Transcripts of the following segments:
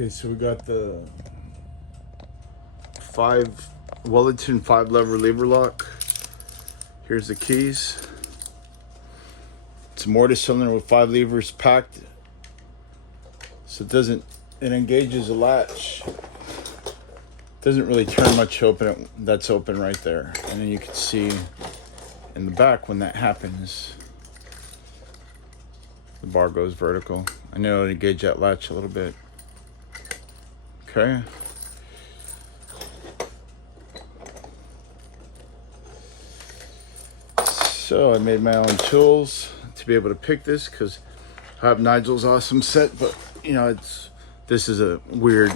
Okay, so we got the Wellington 5 lever lock. Here's the keys. It's a mortise cylinder with 5 levers packed, so it engages the latch. Doesn't really turn much open. That's open right there, and then you can see in the back when that happens, the bar goes vertical. I know to engage that latch a little bit. Okay. So I made my own tools to be able to pick this because I have Nigel's awesome set, but you know, this is a weird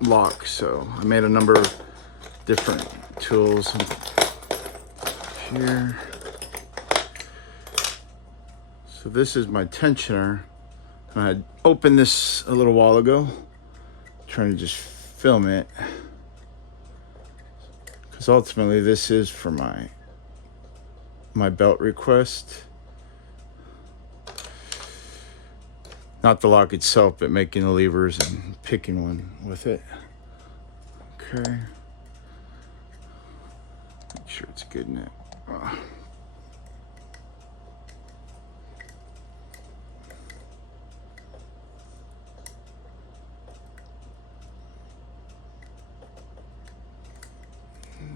lock, so I made a number of different tools here. So this is my tensioner, and I had opened this a little while ago, trying to just film it, because ultimately this is for my belt request. Not the lock itself, but making the levers and picking one with it. Okay. Make sure it's good in it.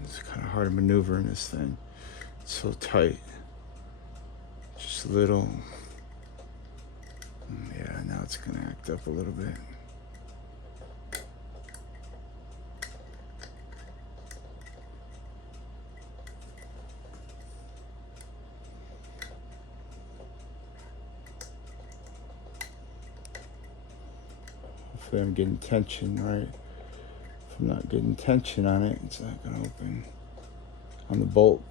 It's kind of hard to maneuver in this thing. It's so tight. Just a little. Yeah, now it's gonna act up a little bit. Hopefully I'm getting tension right. If I'm not getting tension on it, it's not gonna open on the bolt.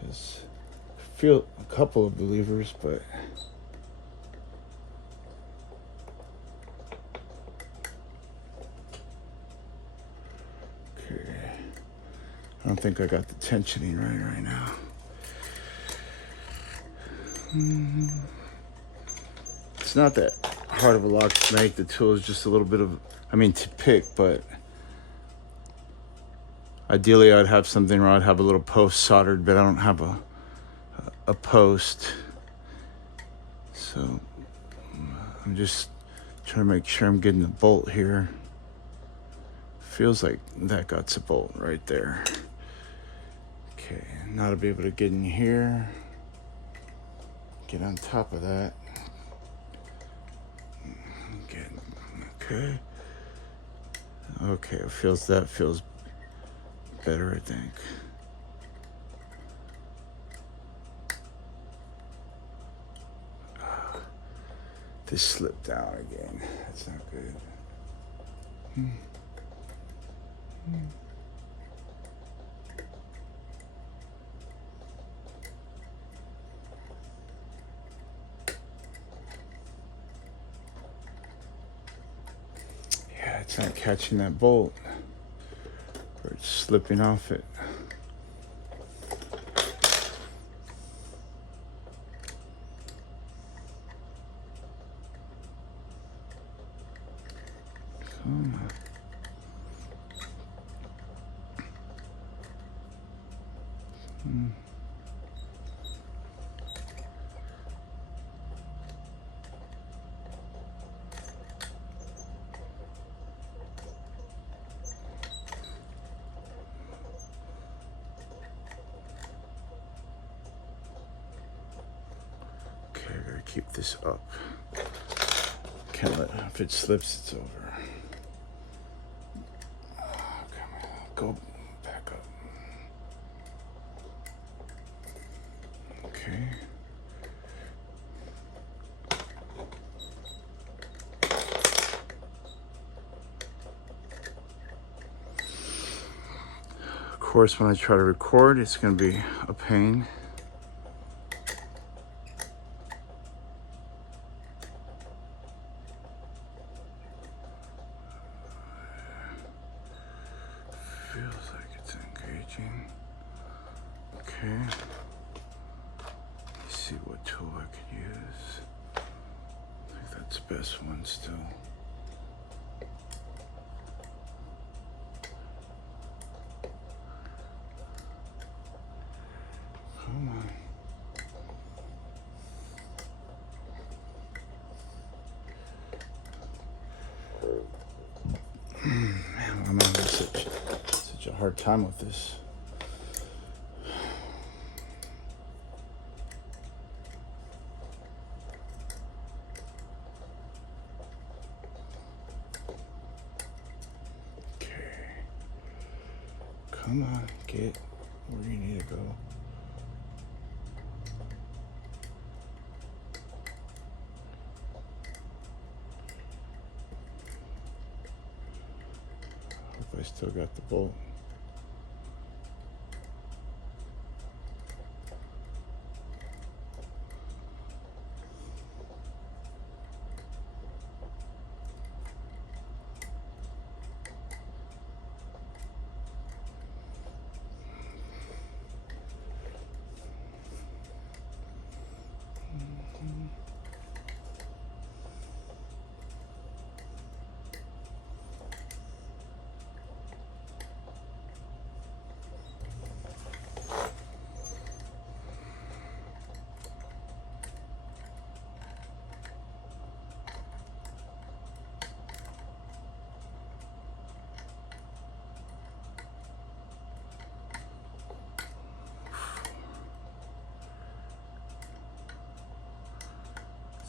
Because I feel a couple of the levers, but okay. I don't think I got the tensioning right now. It's not that hard of a lock to make. The tool is just a little bit of, to pick, but ideally I'd have something where I'd have a little post soldered, but I don't have a post. So I'm just trying to make sure I'm getting the bolt here. Feels like that got a bolt right there. Okay, now to be able to get in here, get on top of that. Okay. Okay, that feels better, I think. This slipped down again. That's not good. Yeah, it's not catching that bolt, or it's slipping off it. Come on. Okay, I gotta keep this up. Can't let, if it slips, it's over. Okay, go back up. Okay. Of course, when I try to record, it's going to be a pain. Feels like it's engaging. Okay. Let's see what tool I could use. I think that's best one still. Come on. Man, I'm having such a hard time with this. Come on, get where you need to go. Hope I still got the bolt.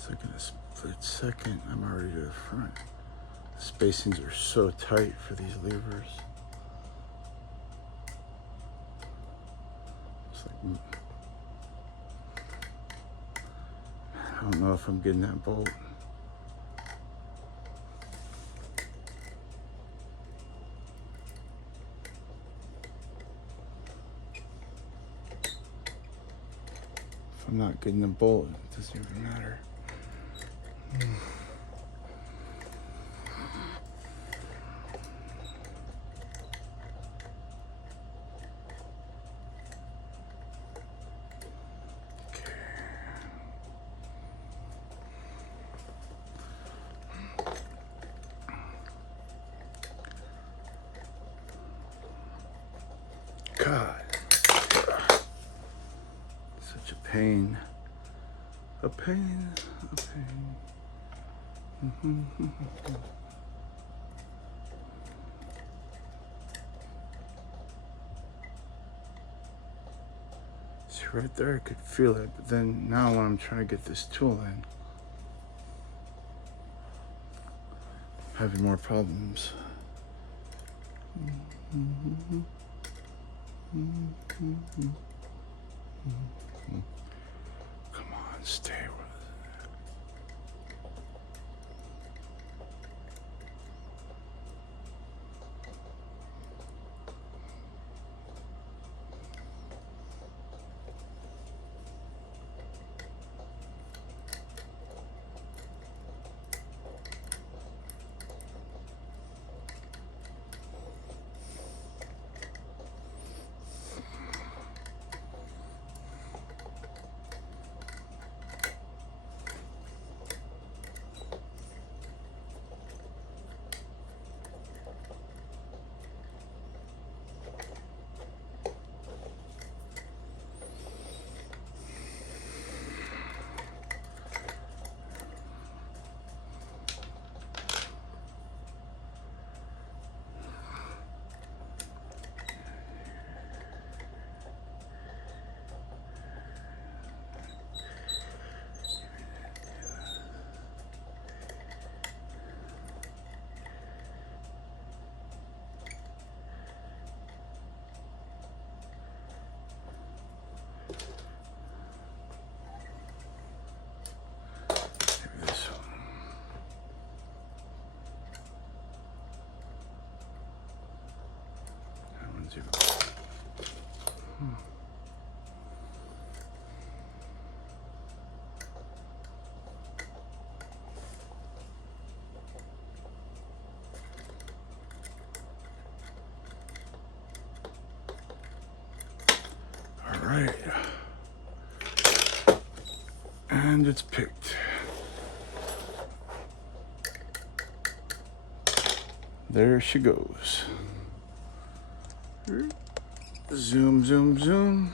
Like in a split second, I'm already to the front. The spacings are so tight for these levers. It's like, I don't know if I'm getting that bolt. If I'm not getting the bolt, it doesn't even matter. God, such a pain. A pain, a pain. See, right there I could feel it, but then now when I'm trying to get this tool in, I'm having more problems. Come on, stay with it. All right, and it's picked. there she goes. Zoom, zoom, zoom.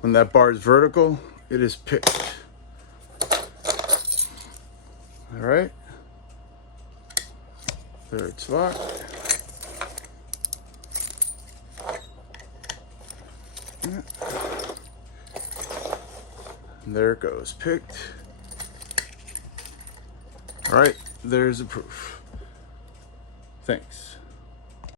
When that bar is vertical, it is picked. All right. There it's locked. And there it goes, picked. All right, there's the proof. Thanks.